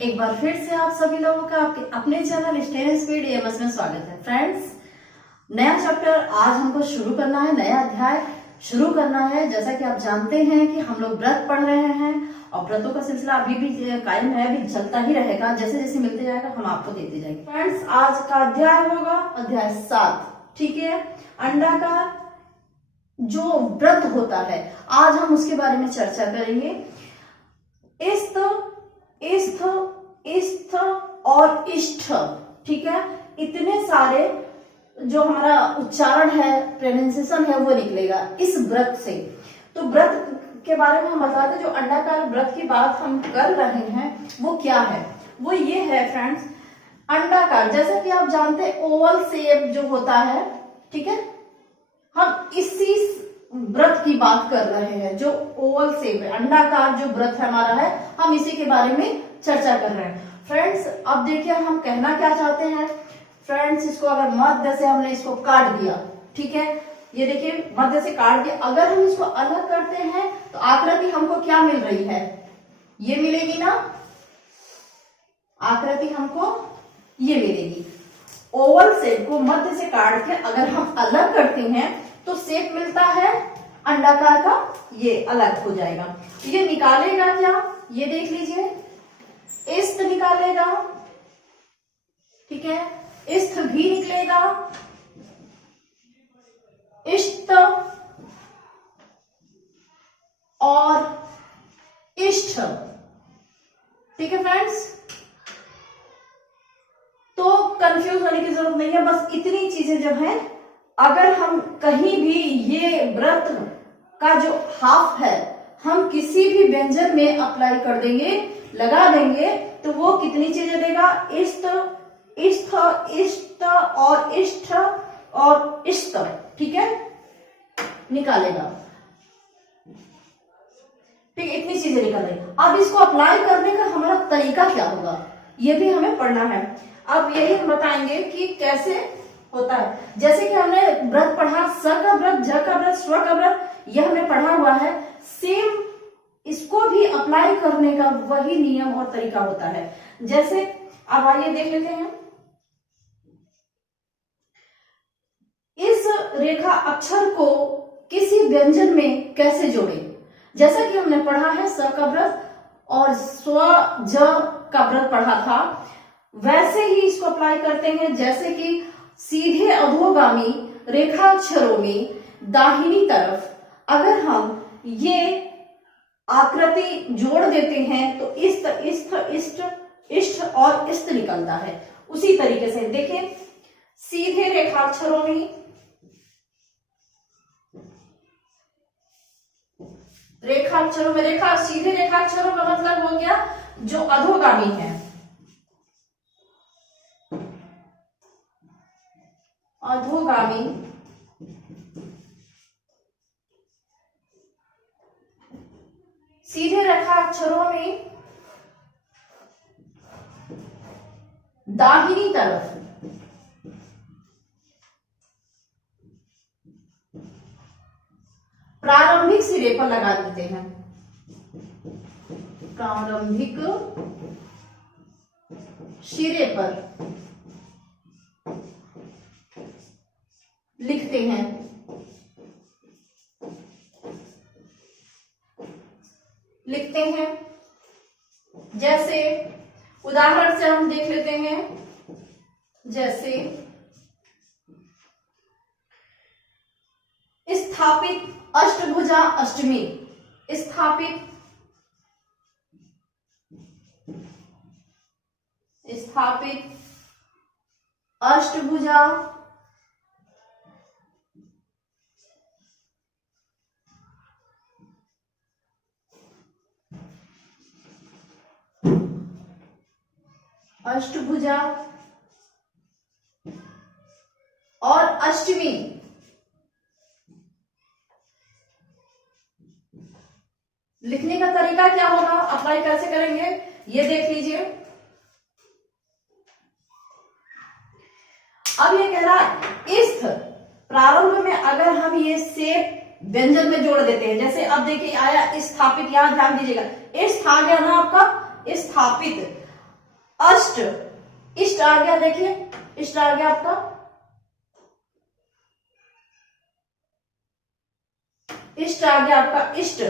एक बार फिर से आप सभी लोगों का आपके अपने चैनल स्टेन स्पीड एमएस में स्वागत है। फ्रेंड्स, नया चैप्टर आज हमको शुरू करना है, नया अध्याय शुरू करना है। जैसा कि आप जानते हैं कि हम लोग व्रत पढ़ रहे हैं और व्रतों का सिलसिला अभी भी कायम है, अभी चलता ही रहेगा। जैसे जैसे मिलते जाएगा हम आपको देते जाएंगे। फ्रेंड्स, आज का अध्याय होगा अध्याय 7, ठीक है। अंडाकार जो व्रत होता है आज हम उसके बारे में चर्चा करेंगे। इस्त, इस्थ, इस्थ और इष्ठ, ठीक है। इतने सारे जो हमारा उच्चारण है, प्रोनाउंसिएशन है, वो निकलेगा इस व्रत से। तो व्रत के बारे में हम बताते हैं। जो अंडाकार व्रत की बात हम कर रहे हैं वो क्या है, वो ये है फ्रेंड्स, अंडाकार। जैसा कि आप जानते हैं ओवल शेप जो होता है, ठीक है, हम इसी व्रत की बात कर रहे हैं। जो ओवल शेप है, अंडाकार जो व्रत हमारा है, हम इसी के बारे में चर्चा कर रहे हैं। फ्रेंड्स, अब देखिए हम कहना क्या चाहते हैं। फ्रेंड्स, इसको अगर मध्य से हमने इसको काट दिया, ठीक है, ये देखिए मध्य से काट दिया। अगर हम इसको अलग करते हैं तो आकृति हमको क्या मिल रही है, ये मिलेगी ना, आकृति हमको ये मिलेगी। ओवल शेप को मध्य से काट के अगर हम अलग करते हैं तो शेप मिलता है अंडाकार का, ये अलग हो जाएगा। ये निकालेगा क्या, ये देख लीजिए, इस्त निकालेगा, ठीक है, इस्थ भी निकलेगा, इष्ट और इष्ठ, ठीक है फ्रेंड्स। तो कंफ्यूज होने की जरूरत नहीं है, बस इतनी चीजें जो है, अगर हम कहीं भी ये व्रत का जो हाफ है हम किसी भी व्यंजन में अप्लाई कर देंगे, लगा देंगे, तो वो कितनी चीजें देगा, इष्ट, इष्ठ, इष्ट और इष्ठ और इष्ट, ठीक है, निकालेगा। ठीक, इतनी चीजें निकालेगी। अब इसको अप्लाई करने का हमारा तरीका क्या होगा, ये भी हमें पढ़ना है। अब यही हम बताएंगे कि कैसे होता है। जैसे कि हमने व्रत पढ़ा, स का व्रत, ज का व्रत, स्व का व्रत, यह हमने पढ़ा हुआ है। सेम इसको भी अप्लाई करने का वही नियम और तरीका होता है। जैसे अब आइए देख लेते हैं, इस रेखा अक्षर को किसी व्यंजन में कैसे जोड़े। जैसा कि हमने पढ़ा है स का व्रत और स्व ज का व्रत पढ़ा था, वैसे ही इसको अप्लाई करते हैं। जैसे कि सीधे अधोगामी रेखाक्षरों में दाहिनी तरफ अगर हम ये आकृति जोड़ देते हैं तो इष्ट, इष्ट, इष्ट, इष्ट और इष्ट निकलता है। उसी तरीके से देखिए, सीधे रेखाक्षरों में सीधे रेखाक्षरों का मतलब हो गया जो अधोगामी है, अधोगामी, सीधे रेखाक्षरों में दाहिनी तरफ प्रारंभिक सिरे पर लगा देते हैं, प्रारंभिक सिरे पर लिखते हैं। जैसे उदाहरण से हम देख लेते हैं, जैसे स्थापित अष्टभुजा अष्टमी, स्थापित अष्टभुजा अष्टभुजा और अष्टमी, लिखने का तरीका क्या होगा, अप्लाई कैसे करेंगे, ये देख लीजिए। अब ये कह रहा इष्ट, प्रारंभ में अगर हम ये शेप व्यंजन में जोड़ देते हैं, जैसे अब देखिए आया स्थापित, यहां ध्यान दीजिएगा, इष्ट आ गया ना आपका स्थापित। अष्ट, इष्ट आ गया, देखिए इष्ट आ गया आपका, इष्ट आ गया आपका, इष्ट।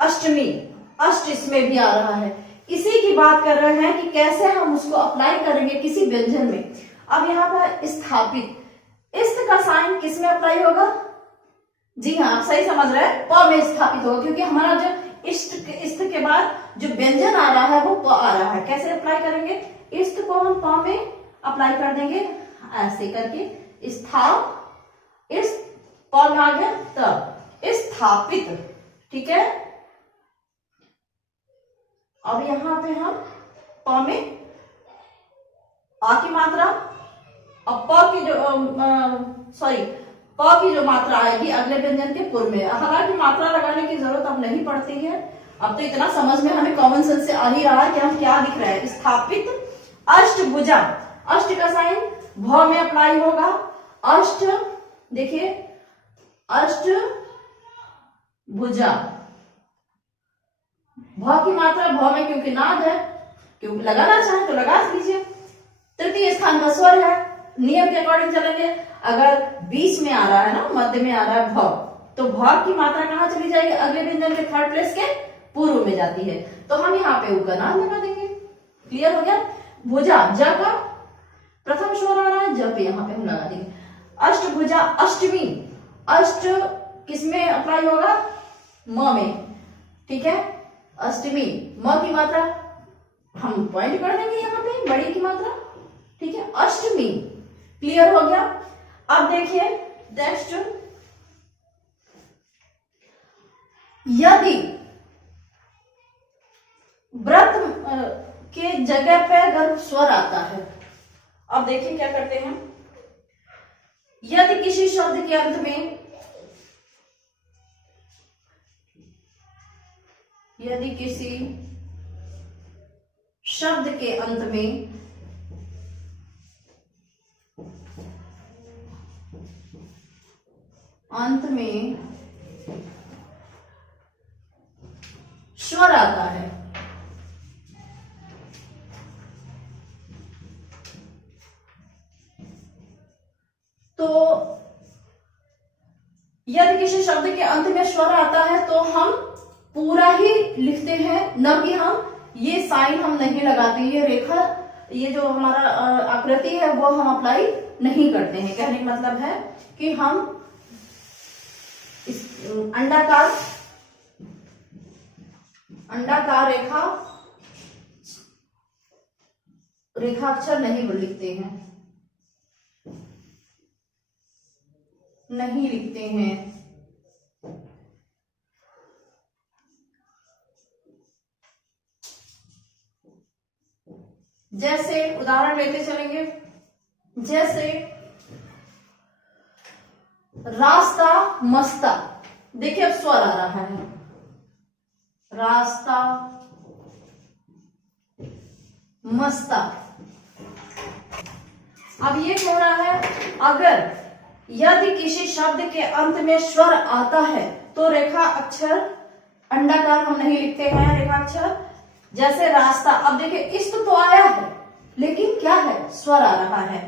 अष्टमी, अष्ट इसमें भी आ रहा है। इसी की बात कर रहे हैं कि कैसे हम उसको अप्लाई करेंगे किसी व्यंजन में। अब यहाँ पर स्थापित, इष्ट का साइन किस में अप्लाई होगा? जी हाँ, आप सही समझ रहे हैं, प में स्थापित होगा, क्योंकि हमारा जो इष्ट के बाद जो व्यंजन आ रहा है वो प आ रहा है। कैसे अप्लाई करेंगे? इष्ट को हम प में अप्लाई कर देंगे, ऐसे करके स्थाप, इष्ट प में आ गया, तब स्थापित, ठीक है। अब यहां पे हम प में आ की मात्रा, अब प की जो प की जो मात्रा आएगी अगले व्यंजन के पूर्व में, हालांकि मात्रा लगाने की जरूरत अब नहीं पड़ती है, अब तो इतना समझ में हमें कॉमन सेंस से आ ही रहा है कि हम क्या दिख रहे हैं। स्थापित अष्टभुजा, अष्ट का साइन भ में अप्लाई होगा, अष्ट, देखिए अष्ट भुजा, भ की मात्रा भ में क्योंकि नाद है, क्योंकि लगाना चाहे तो लगा लीजिए। तृतीय स्थान पर स्वर है, नियम के अकॉर्डिंग चलेंगे, अगर बीच में आ रहा है ना, मध्य में आ रहा है भ, तो भ की मात्रा कहाँ चली जाएगी? अगले व्यंजन के थर्ड प्लेस के पूर्व में जाती है, तो हम यहाँ पे उ का नाद लगा देंगे। क्लियर हो गया? भुजा, ज का प्रथम स्वर आ रहा है, ज पे यहाँ पे हम लगा देंगे। अष्टभुजा, अष्टमी, अष्ट किसमें अप्लाई होगा? म में, ठीक है। अष्टमी, म की मात्रा हम पॉइंट कर देंगे यहाँ पे, बड़ी की मात्रा, ठीक है। अष्टमी, क्लियर हो गया? अब देखिए नेक्स्ट, यदि व्रत के जगह पे अगर स्वर आता है, अब देखिए क्या करते हैं, यदि किसी शब्द के अंत में, यदि किसी शब्द के अंत में स्वर आता है, तो यदि किसी शब्द के अंत में स्वर आता है तो हम पूरा ही लिखते हैं, न कि हम ये साइन हम नहीं लगाते, ये रेखा, ये जो हमारा आकृति है वो हम अप्लाई नहीं करते हैं। कहने का मतलब है कि हम इस अंडाकार रेखा अक्षर नहीं लिखते हैं, नहीं लिखते हैं। जैसे उदाहरण लेते चलेंगे, जैसे रास्ता, मस्ता, देखिए अब स्वर आ रहा है, रास्ता, मस्ता। अब ये कह रहा है, अगर यदि किसी शब्द के अंत में स्वर आता है तो रेखा अक्षर, अंडाकार हम नहीं लिखते हैं रेखा अक्षर। जैसे रास्ता, अब देखिए इष्ट तो आया है लेकिन क्या है? स्वर आ रहा है,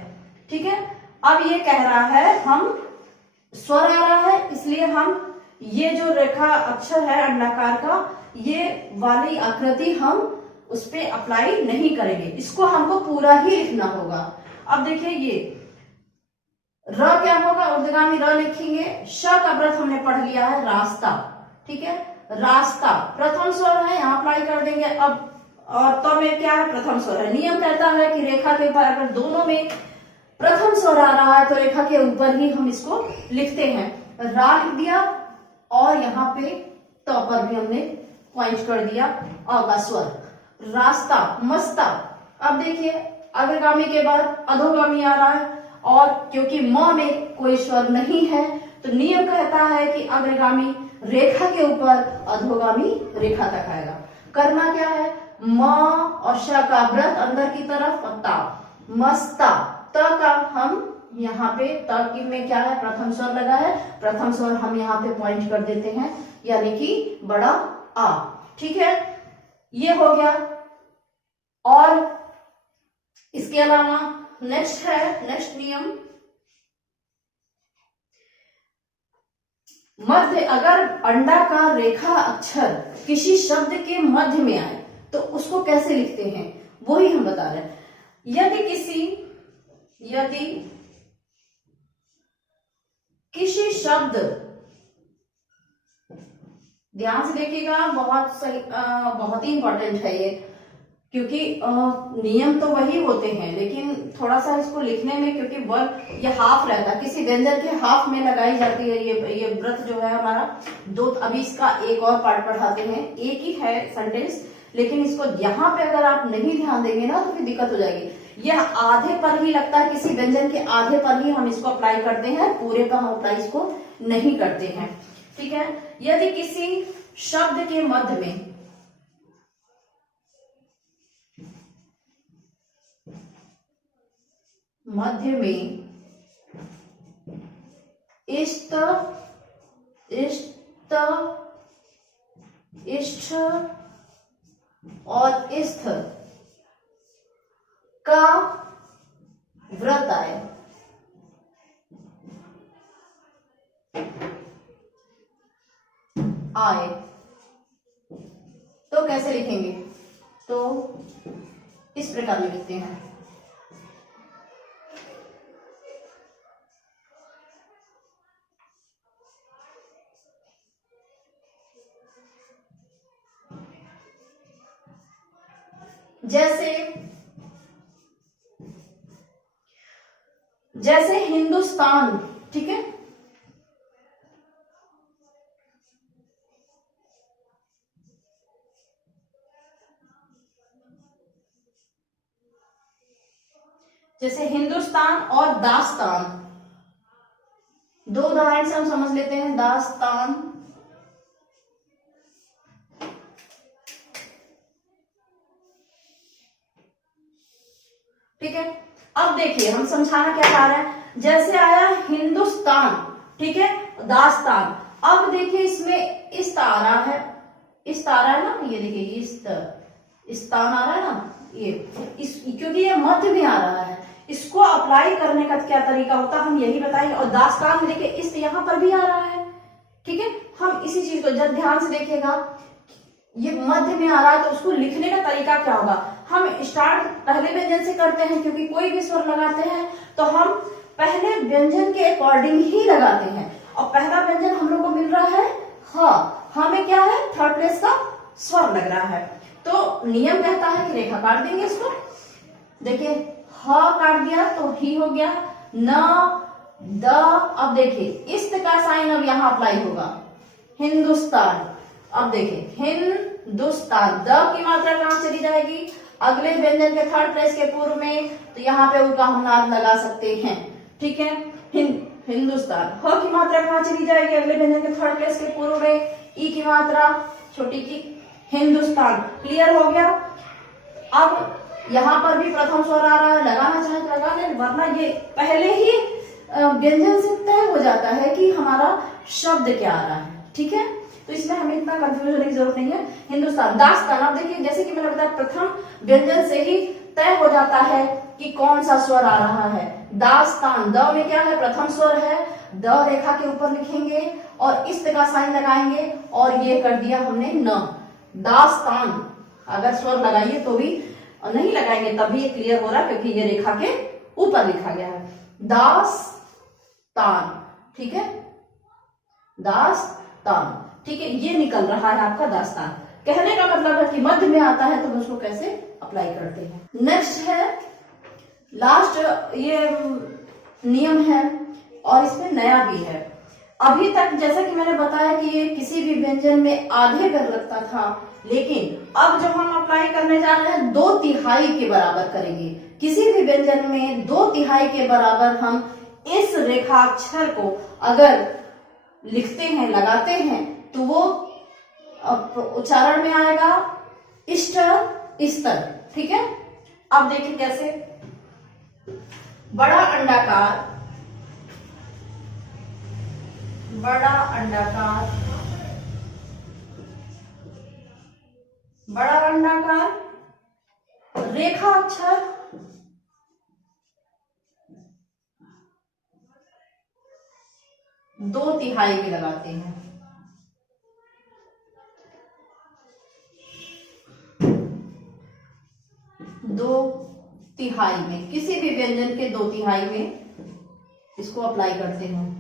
ठीक है। अब ये कह रहा है, हम स्वर आ रहा है इसलिए हम ये जो रेखा अक्षर है अंडाकार का, ये वाली आकृति हम उस पे अप्लाई नहीं करेंगे, इसको हमको पूरा ही लिखना होगा। अब देखिए ये र क्या होगा? ऊर्ध्वगामी र लिखेंगे। श का व्रत हमने पढ़ लिया है, रास्ता, ठीक है। रास्ता प्रथम स्वर है, यहाँ अप्लाई कर देंगे। अब और तो में क्या है? प्रथम स्वर है। नियम कहता है कि रेखा के ऊपर अगर दोनों में प्रथम स्वर आ रहा है तो रेखा के ऊपर ही हम इसको लिखते हैं। रा लिख दिया और यहाँ पे तो पर भी हमने पॉइंट कर दिया अ का स्वर। रास्ता, मस्ता। अब देखिए अग्रगामी के बाद अधोगामी आ रहा है और क्योंकि म में कोई स्वर नहीं है तो नियम कहता है कि अग्रगामी रेखा के ऊपर, अधोगामी रेखा तक आएगा। करना क्या है? म और श का व्रत अंदर की तरफ, ता, मस्ता। त का हम यहाँ पे त की में क्या है? प्रथम स्वर लगा है, प्रथम स्वर हम यहाँ पे पॉइंट कर देते हैं, यानी कि बड़ा आ, ठीक है। ये हो गया। और इसके अलावा नेक्स्ट नियम, मध्य, अगर अंडाकार रेखा अक्षर किसी शब्द के मध्य में आए तो उसको कैसे लिखते हैं, वो ही हम बता रहे हैं। यदि किसी शब्द, ध्यान से देखिएगा, बहुत सही, बहुत ही इंपॉर्टेंट है ये, क्योंकि नियम तो वही होते हैं लेकिन थोड़ा सा इसको लिखने में, क्योंकि वर्ग ये हाफ रहता है, किसी व्यंजन के हाफ में लगाई जाती है ये व्रत जो है हमारा दो। अभी इसका एक और पार्ट पढ़ाते हैं, एक ही है सेंटेंस, लेकिन इसको यहाँ पे अगर आप नहीं ध्यान देंगे ना तो फिर दिक्कत हो जाएगी। यह आधे पर ही लगता है, किसी व्यंजन के आधे पर ही हम इसको अप्लाई करते हैं, पूरे का हम अप्लाई इसको नहीं करते हैं। ठीक है, यदि किसी शब्द के मध्य में इष्ट, इष्ठ और इस्थ का व्रत आए, तो कैसे लिखेंगे, तो इस प्रकार में लिखते हैं। जैसे हिंदुस्तान, ठीक है, जैसे हिंदुस्तान और दास्तान, दो उदाहरण से हम समझ लेते हैं। दास्तान, ठीक है। अब देखिए हम समझाना क्या चाह रहे हैं, जैसे आया हिंदुस्तान, ठीक है, दास्तान, अब देखिए इसमें इस आ रहा है, इस आ रहा है ना, ये देखिए इस तान आ रहा है ना, ये क्योंकि ये मध्य में आ रहा है, इसको अप्लाई करने का क्या तरीका होता है हम यही बताएंगे। और दास्तान में देखिए इस यहां पर भी आ रहा है, ठीक है, हम इसी चीज को जब ध्यान से देखिएगा, ये मध्य में आ रहा है तो उसको लिखने का तरीका क्या होगा, हम स्टार्ट पहले व्यंजन से करते हैं, क्योंकि कोई भी स्वर लगाते हैं तो हम पहले व्यंजन के अकॉर्डिंग ही लगाते हैं। और पहला व्यंजन हम लोग को मिल रहा है हाँ, हमें क्या है, थर्ड प्लेस का स्वर लग रहा है, तो नियम कहता है कि रेखा काट देंगे इसको। देखिए ह काट दिया तो ही हो गया, न द, अब देखिए इस्त का साइन अब यहाँ अप्लाई होगा, हिंदुस्तान, अब देखिए हिंदुस्तान, द की मात्रा कहां चली जाएगी, अगले व्यंजन के थर्ड प्लेस के पूर्व में, तो यहाँ पे उनका हम नाद लगा सकते हैं, ठीक है। हिंदुस्तान, ह की मात्रा कहां चली जाएगी, अगले व्यंजन के थर्ड प्लेस के पूर्व में, ई की मात्रा छोटी की, हिंदुस्तान, क्लियर हो गया। अब यहाँ पर भी प्रथम स्वर आ रहा है, लगाना चाहे तो लगा ले, वरना ये पहले ही व्यंजन से तय हो जाता है कि हमारा शब्द क्या आ रहा है, ठीक है, तो इसमें हमें इतना कंफ्यूज होने की जरूरत नहीं है। हिंदुस्तान, दास्तान, अब देखिए जैसे कि मैंने बताया प्रथम व्यंजन से ही तय हो जाता है कि कौन सा स्वर आ रहा है। दास्तान, द में क्या है, प्रथम स्वर है, द रेखा के ऊपर लिखेंगे और इस का साइन लगाएंगे, और ये कर दिया हमने न, दास्तान, अगर स्वर लगाइए तो भी, नहीं लगाएंगे तब भी ये क्लियर हो रहा है क्योंकि ये रेखा के ऊपर लिखा गया है, दास्तान, ठीक है, दास्तान, ठीक है, ये निकल रहा है आपका दास्तान। कहने का मतलब है कि मध्य में आता है तो उसको कैसे अप्लाई करते हैं। नेक्स्ट है, लास्ट ये नियम है और इसमें नया भी है। अभी तक जैसा कि मैंने बताया कि ये किसी भी व्यंजन में आधे कर लगता था, लेकिन अब जब हम अप्लाई करने जा रहे हैं 2/3 के बराबर करेंगे। किसी भी व्यंजन में 2/3 के बराबर हम इस रेखाक्षर को अगर लिखते हैं, लगाते हैं, तो वो उच्चारण में आएगा इष्ट, स्तर, ठीक है। अब देखिए कैसे, बड़ा अंडाकार, बड़ा अंडाकार, बड़ा अंडाकार रेखा अक्षर 2/3 भी लगाते हैं। दो तिहाई में, किसी भी व्यंजन के 2/3 में इसको अप्लाई करते हैं।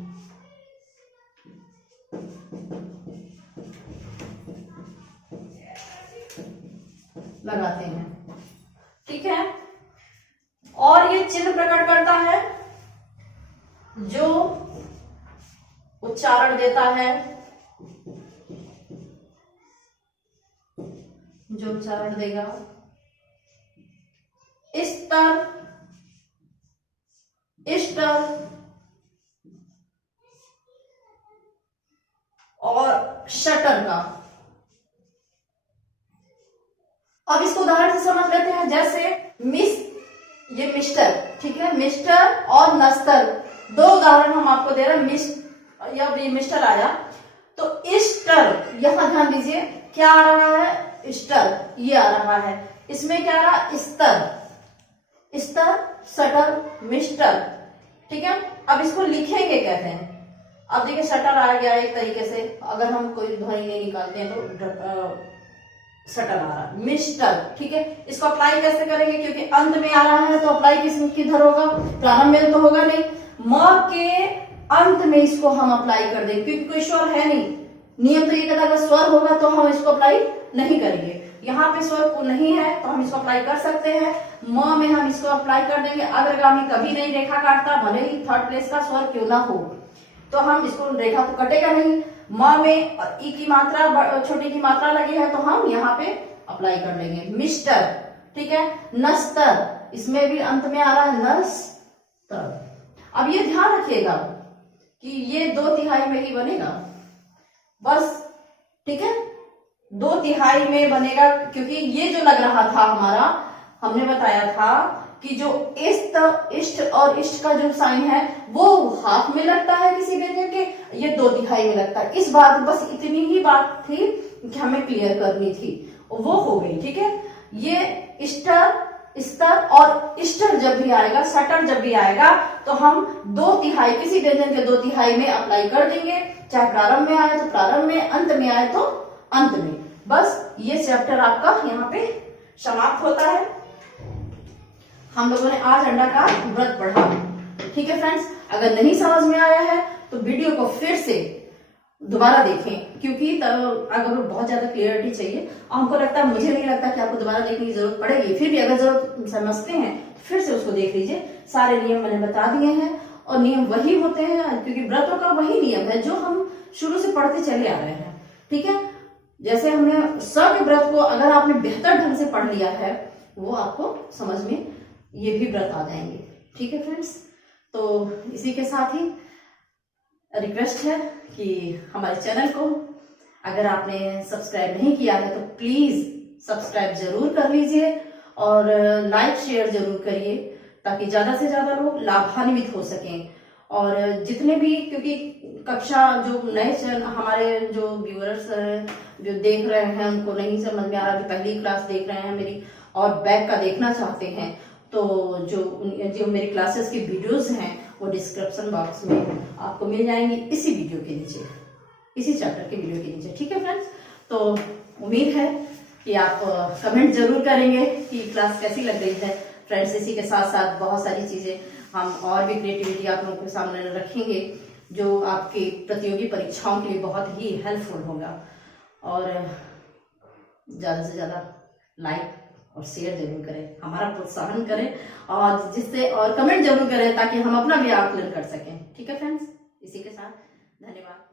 लगाते हैं, ठीक है। और ये चिन्ह प्रकट करता है जो उच्चारण देता है, जो उच्चारण देगा। स्तर, इष्टर और शटर का। अब इसको उदाहरण से समझ लेते हैं। जैसे ये मिस्टर, ठीक है, मिस्टर और नस्तर, दो उदाहरण हम आपको दे रहे हैं। या ये मिस्टर आया तो इस्टर, यहां ध्यान दीजिए क्या आ रहा है, इस्टर, ये आ रहा है। इसमें क्या आ रहा, स्तर, स्तर, शटर, मिस्टर, ठीक है। अब इसको लिखेंगे कैसे हैं। अब देखिए शटर आ गया एक तरीके से, अगर हम कोई ध्वनि नहीं निकालते हैं तो शटर आ रहा है, मिस्टर, ठीक है। इसको अप्लाई कैसे करेंगे, क्योंकि अंत में आ रहा है तो अप्लाई किधर होगा, प्रारंभ में तो होगा नहीं, म के अंत में इसको हम अप्लाई कर देंगे, क्योंकि कोई स्वर है नहीं। नियम तो ये कहता है अगर स्वर होगा तो हम इसको अप्लाई नहीं करेंगे। यहाँ पे स्वर नहीं है तो हम इसको अप्लाई कर सकते हैं। म में हम इसको अप्लाई कर देंगे। अग्रगामी कभी नहीं रेखा काटता, भले ही थर्ड प्लेस का स्वर क्यों ना हो, तो हम इसको रेखा तो कटेगा नहीं। म में ई की मात्रा, छोटी की मात्रा लगी है तो हम यहाँ पे अप्लाई कर लेंगे। मिस्टर, ठीक है। नस्तर, इसमें भी अंत में आ रहा है नस्तर। अब ये ध्यान रखिएगा कि ये 2/3 में ही बनेगा बस, ठीक है। 2/3 में बनेगा, क्योंकि ये जो लग रहा था हमारा, हमने बताया था कि जो इष्ट और इष्ट का जो साइन है वो हाथ में लगता है किसी व्यंजन के, ये 2/3 में लगता है। इस बात, बस इतनी ही बात थी कि हमें क्लियर करनी थी, वो हो गई, ठीक है। ये इष्टर, स्तर और इष्टर जब भी आएगा, शटर जब भी आएगा तो हम 2/3, किसी व्यंजन के 2/3 में अप्लाई कर देंगे, चाहे प्रारंभ में आए तो प्रारंभ में, अंत में आए तो अंत में। बस ये चैप्टर आपका यहाँ पे समाप्त होता है। हम लोगों ने आज अंडा का व्रत पढ़ा, ठीक है फ्रेंड्स। अगर नहीं समझ में आया है तो वीडियो को फिर से दोबारा देखें, क्योंकि अगर बहुत ज्यादा क्लियरिटी चाहिए, और हमको लगता है, मुझे नहीं लगता कि आपको दोबारा देखने की जरूरत पड़ेगी, फिर भी अगर जरूरत समझते हैं फिर से उसको देख लीजिए। सारे नियम मैंने बता दिए हैं और नियम वही होते हैं, क्योंकि व्रतों का वही नियम है जो हम शुरू से पढ़ते चले आ रहे हैं, ठीक है। जैसे हमने स के व्रत को अगर आपने बेहतर ढंग से पढ़ लिया है, वो आपको समझ में ये भी व्रत आ जाएंगे, ठीक है फ्रेंड्स। तो इसी के साथ ही रिक्वेस्ट है कि हमारे चैनल को अगर आपने सब्सक्राइब नहीं किया है तो प्लीज सब्सक्राइब जरूर कर लीजिए और लाइक शेयर जरूर करिए, ताकि ज्यादा से ज्यादा लोग लाभान्वित हो सकें। और जितने भी, क्योंकि कक्षा जो नए हमारे जो व्यूअर्स जो देख रहे हैं उनको नहीं समझ में आ रहा, जो पहली क्लास देख रहे हैं मेरी और बैक का देखना चाहते हैं, तो जो मेरी क्लासेस की वीडियोस हैं वो डिस्क्रिप्शन बॉक्स में आपको मिल जाएंगी, इसी वीडियो के नीचे, इसी चैप्टर के वीडियो के नीचे, ठीक है फ्रेंड्स। तो उम्मीद है कि आप कमेंट जरूर करेंगे कि क्लास कैसी लग रही है फ्रेंड्स। इसी के साथ साथ बहुत सारी चीजें हम और भी क्रिएटिविटी आप लोगों के सामने रखेंगे, जो आपकी प्रतियोगी परीक्षाओं के लिए बहुत ही हेल्पफुल होगा। और ज्यादा से ज्यादा लाइक और शेयर जरूर करें, हमारा प्रोत्साहन करें, और जिससे और कमेंट जरूर करें ताकि हम अपना भी आकलन कर सकें, ठीक है फ्रेंड्स। इसी के साथ धन्यवाद।